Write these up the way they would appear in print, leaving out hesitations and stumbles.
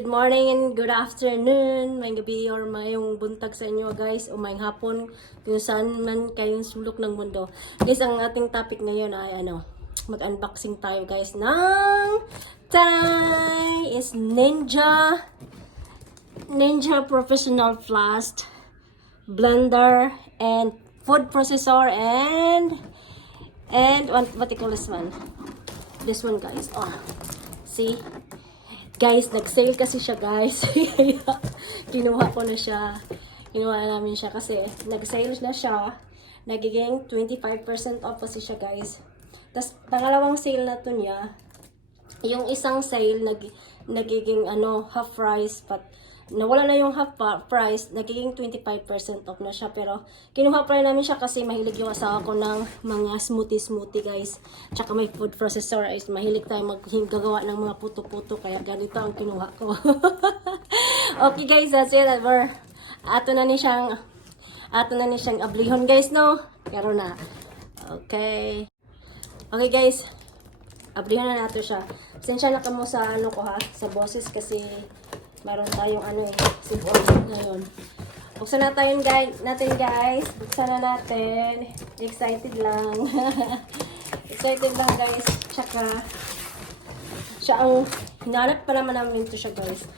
good morning and good afternoon, may gabi or mayong buntag sa inyo guys, o may hapon kung saan man kayong sulok ng mundo. Guys, ang ating topic ngayon ay mag-unboxing tayo guys ng Thai is Ninja Professional Flask Blender and food processor and what you call this one? This one guys, see? Guys, nag-sale kasi siya guys. Kinuha ko na siya. Kinuha na namin siya kasi nag-sale na siya. Nagiging 25% off kasi siya guys. Tapos, pangalawang sale na to niya. Yung isang sale, nagiging half price. But, nawala na yung half price. Nagiging 25% off na siya. Pero, kinuha pa rin namin siya kasi mahilig yung asawa ko ng mga smoothie guys. Tsaka may food processor. Is mahilig tayo maggagawa ng mga puto-puto. Kaya ganito ang kinuha ko. Okay guys, that's it. Ato na ni siyang ablihon guys, no? Pero na. Okay. Okay guys. Ablihon na nato siya. Pasensya na kamo sa ko ha. Sa boses kasi meron tayong sipon ngayon. Buksan na tayo natin guys. Buksan na natin. Excited lang. Excited lang guys. Tsaka siya ang hinanap pa naman namin ito siya guys.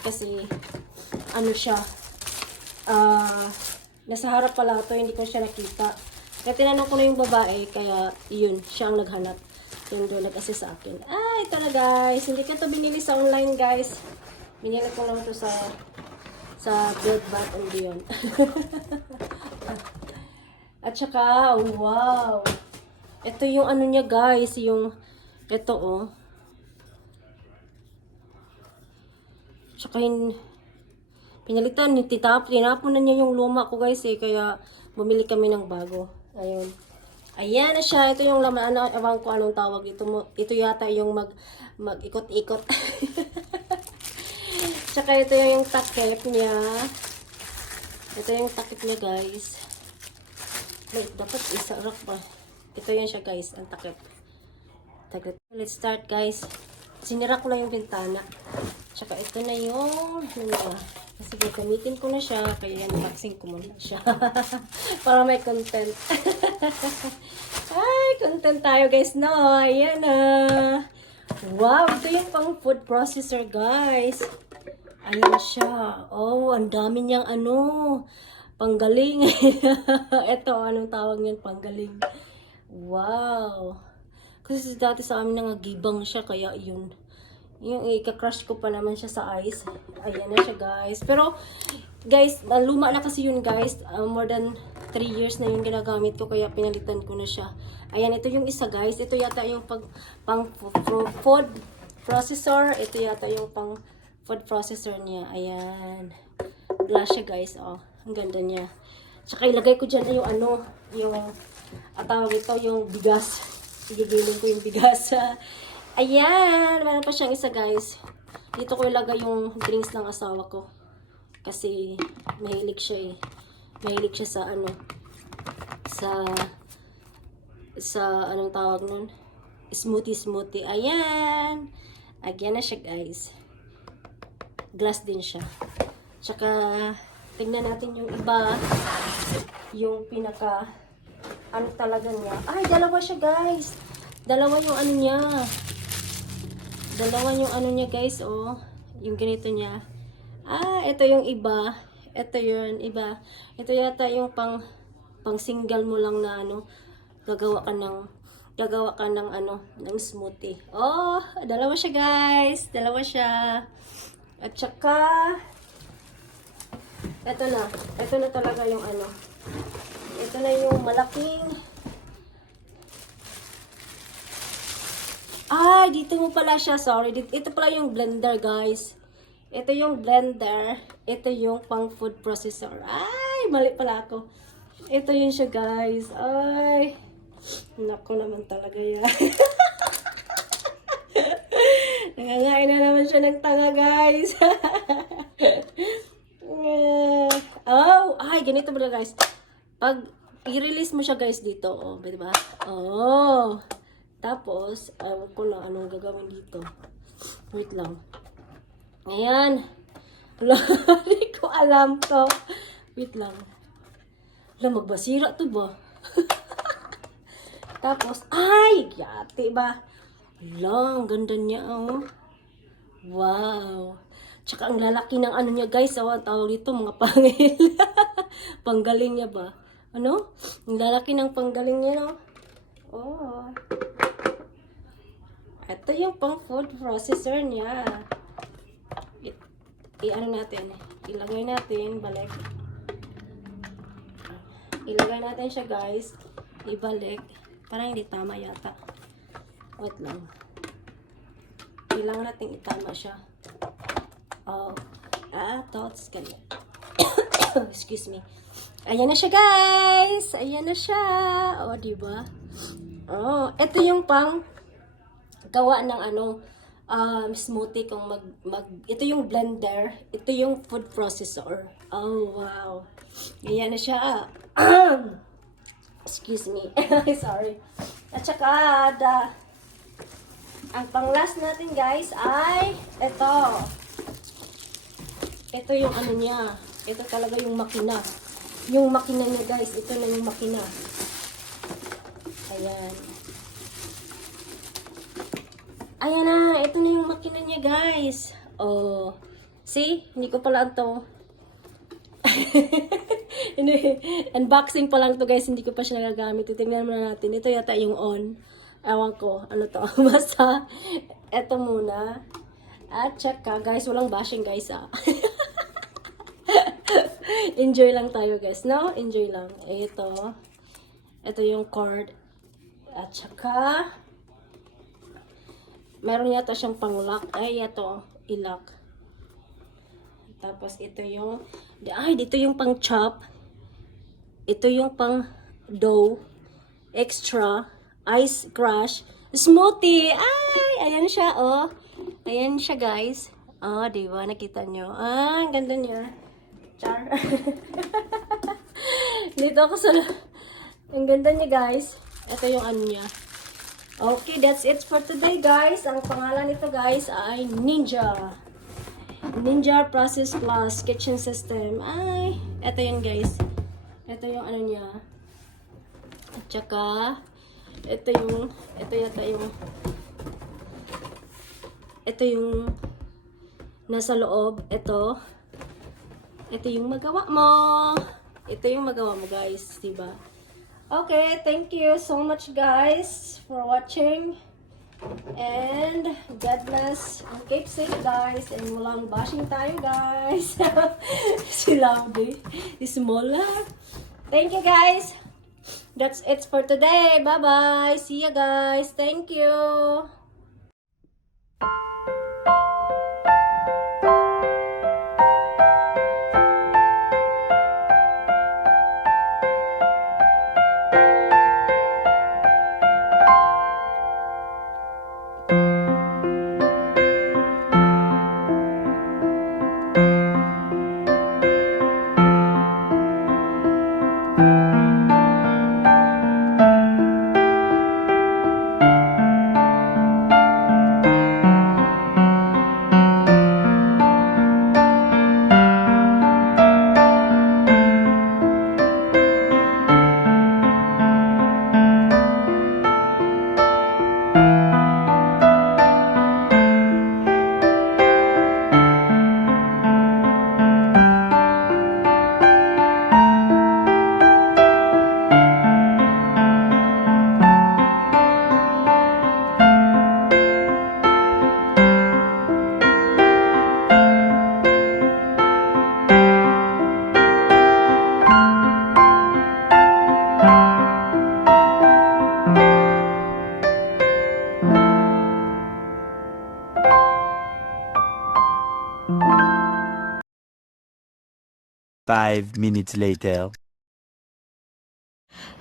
Kasi siya nasa harap pala ito. Hindi ko siya nakita. Kaya tinanong ko na yung babae. Kaya yun. Siya ang naghanap. Yung doon nag-assist sa akin. Ito na guys. Hindi ko ito binili sa online guys. Binili ko lang ito sa Bed Bath & Beyond. At saka, wow! Ito yung niya guys, ito Tsaka pinalitan, tinapon na niya yung luma ko guys kaya bumili kami ng bago. Ayun. Ayan na siya, ito yung laman, ewan ko anong tawag ito yata yung mag-ikot-ikot. Tsaka ito yung takip niya. Ito yung takip niya guys. Wait, dapat isarap pa. Ito yan siya guys, ang takip. Let's start guys. Sinira ko lang yung bintana. Tsaka ito na yung kasi gagamitin ko na siya. Kaya unboxing ko muna siya. Para may content. Ay, content tayo guys. No, ayan na. Wow, ito yung pang food processor guys. Ayan siya. Oh, ang dami niyang panggaling. Ito, anong tawag niyan? Panggaling. Wow. Kasi dati sa amin nangagibang siya, kaya yun. Yung ika-crush ko pa naman siya sa ice. Ayan na siya guys. Pero, guys, luma na kasi yun guys. More than 3 years na yung ginagamit ko, kaya pinalitan ko na siya. Ayan, ito yung isa guys. Ito yata yung pang food processor. Ito yata yung pang food processor niya. Ayan. Glass siya guys. Oh, ang ganda niya. Tsaka ilagay ko dyan yung tawag ito, yung bigas. Igigiling ko yung bigas. Ayan. Meron pa siyang isa guys. Dito ko ilagay yung drinks ng asawa ko. Kasi mahilig siya Mahilig siya sa anong tawag nun? Smoothie. Ayan. Ayan na siya guys. Glass din siya. Tsaka, tingnan natin yung iba. Yung pinaka, talaga niya. Ay, dalawa siya guys. Dalawa yung niya. Dalawa yung niya guys, oh. Yung ganito niya. Ito yung iba. Ito yun, iba. Ito yata yung pang single mo lang na gagawa ka ng smoothie. Oh, dalawa siya guys. Dalawa siya. At saka, ito na talaga yung ito na yung malaking, dito mo pala siya, sorry, ito pala yung blender guys, ito yung blender, ito yung pang food processor, mali pala ako, ito yun siya guys, nako naman talaga yan. Nangangain na naman siya ng tanga, guys. Ganito pala, guys. Pag i-release mo siya, guys, dito, diba? Tapos, ewan ko na anong gagawin dito. Wait lang. Ayan. Wala, hindi ko alam to. Wait lang. Wala, magbasira to ba? Tapos, ay, yate ba? Wala, ang ganda niya, oh. Wow. Tsaka ang lalaki ng ano niya, guys. Ang tawag dito, mga pangil. Panggaling niya ba? Ano? Ang lalaki ng panggaling niya, no? Oh. Ito yung pang food processor niya. Ano natin? Ilagay natin, balik. Ilagay natin siya, guys. Ibalik. Parang hindi tama yata. Wait lang. Kailangan natin itama siya. Oh. Thoughts ganyan. Excuse me. Ayan na siya, guys. Ayan na siya. Oh, diba? Oh, ito yung pang gawa ng smoothie kung ito yung blender, ito yung food processor. Oh, wow. Ayan na siya. Excuse me. Sorry. At saka, ang pang last natin, guys, ay ito. Ito yung ano niya. Ito talaga yung makina. Yung makina niya, guys. Ito na yung makina. Ayan. Ayan na. Ito na yung makina niya, guys. Oh. See? Hindi ko pala ito. Unboxing pa lang to, guys. Hindi ko pa siya nagagamit. Tingnan muna natin. Ito yata yung on. Ewan ko. Ano to? Basta, ito muna. At saka, guys, walang bashing, guys, ah. Enjoy lang tayo, guys. No? Enjoy lang. Ito. Ito yung cord. At saka, meron yata siyang pang-lock. Ay, ito. I-lock. Tapos, ito yung, dito yung pang-chop. Ito yung pang-dough. Extra. Ice crush. Smoothie. Ay, ayan siya, oh. Ayan siya, guys. Oh, diba? Nakita nyo. Ah, ang ganda niya. Char. Dito ako sa... Ang ganda niya, guys. Ito yung ano niya. Okay, that's it for today, guys. Ang pangalan nito, guys, ay Ninja. Ninja Process Plus Kitchen System. Ay, ito yun, guys. Ito yung ano niya. At saka, ito yung nasa loob. Ito yung magawa mo. Ito yung magawa mo, guys. Diba? Okay, thank you so much, guys, for watching. And God bless. And keep safe, guys. And walang bashing tayo, guys. Si Laudy. Smola. Thank you, guys. That's it for today. Bye-bye. See you, guys. Thank you. Five minutes later.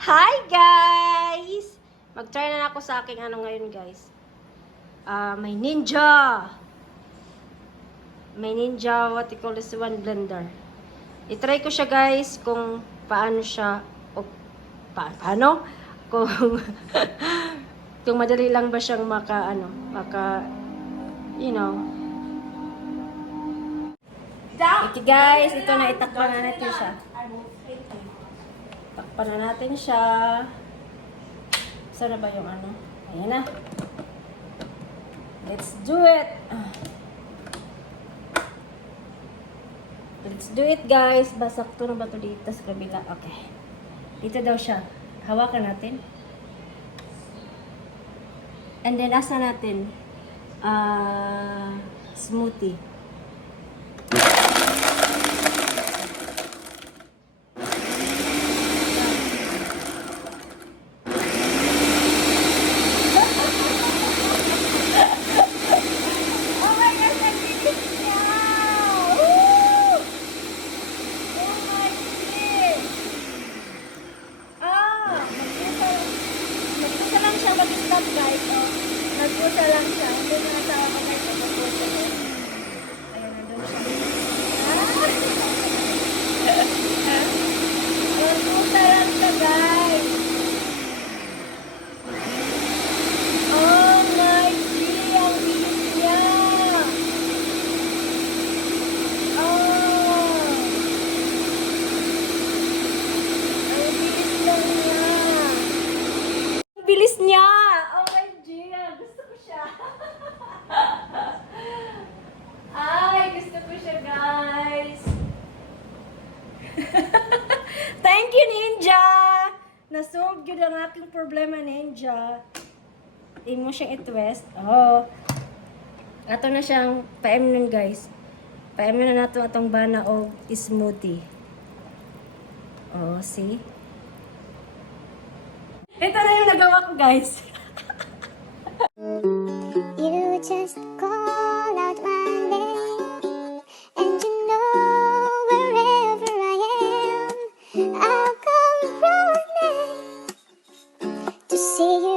Hi, guys! Mag-try na ako sa aking ano ngayon, guys. May Ninja. May Ninja, what you call this one, blender. I-try ko siya, guys, kung paano siya, o paano? Kung, kung madali lang ba siyang you know, Okay guys, ito na, itakpan na natin siya. Takpan na natin siya. Saan na ba yung ano? Ayan na. Let's do it! Let's do it guys. Basakto na ba ito dito sa kabila? Okay. Dito daw siya. Hawakan natin. And then, asa natin? Smoothie. Nagpusa lang siya mag-stop guys. Oh. Nagpusa lang siya. Hindi na sa ako guys. Nagpusa lang. Ayan, nandun siya. Nagpusa lang siya guys. Oh my God. Ang bilis niya. Oh. Ang bilis lang niya. Bilis niya! Oh my God! Gusto ko siya! Ay, gusto ko siya, guys! Thank you, Ninja! Nasolve yun ang aking problema, Ninja. Imo siyang i-twist. Oh. Ato na siyang pa-M nun, guys. Pa-M na nato atong bana o smoothie. Oh, see? Ito na yung nagawa ko, guys. You just call out my name, and you know wherever I am, I'll come running to see you